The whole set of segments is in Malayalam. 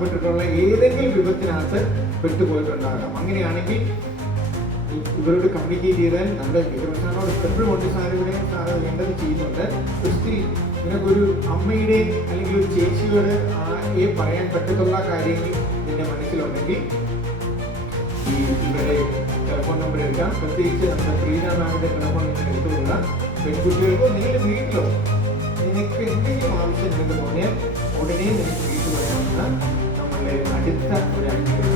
ബന്ധപ്പെട്ടിട്ടുള്ള ഏതെങ്കിലും വിപത്തിനകത്ത് പെട്ടുപോയിട്ടുണ്ടാകാം. അങ്ങനെയാണെങ്കിൽ ഇവരോട് കമ്മ്യൂണിക്കേറ്റ് ചെയ്താൽ നമ്മുടെ വിഗ്രഹസാറിനോട് എപ്പോഴും കൊണ്ട് സാറിവിടെ സാറ് വേണ്ടത് ചെയ്യുന്നുണ്ട്. ക്രിസ്തി നിനക്കൊരു അമ്മയുടെ അല്ലെങ്കിൽ ഒരു ചേച്ചിയോട് പറയാൻ പറ്റത്തുള്ള കാര്യങ്ങൾ നിന്റെ മനസ്സിലുണ്ടെങ്കിൽ ഇവരുടെ ടെലിഫോൺ നമ്പർ എടുക്കാം. പ്രത്യേകിച്ച് നമ്മുടെ പ്രീത മാമിന്റെ ടെലിഫോൺ നമ്പർ എടുത്തുകൊള്ളുക. പെൺകുട്ടികൾക്കോ നിങ്ങളുടെ വീട്ടിലോ നിനക്ക് എന്തെങ്കിലും ആവശ്യം നിനക്ക് തോന്നിയാൽ ഉടനെ നിനക്ക് വീട്ടിൽ വരാവുന്ന നമ്മളുടെ അടുത്ത ഒരു ആക്ടിവിറ്റി.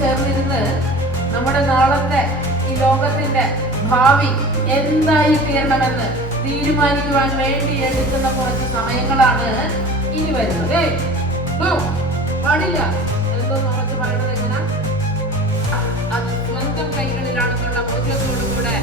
ചേർന്നിരുന്ന് നമ്മുടെ നാളത്തെ ഈ ലോകത്തിന്റെ ഭാവി എന്തായി തീരണമെന്ന് തീരുമാനിക്കുവാൻ വേണ്ടി എടുക്കുന്ന കുറച്ച് സമയങ്ങളാണ് ഇനി വരുന്നത്. പാടില്ല എന്തോ നമുക്ക് പറയണത് എങ്ങനെ അത് സ്വന്തം കൈകളിലാണെന്നുള്ള ബോധ്യത്തോടുകൂടെ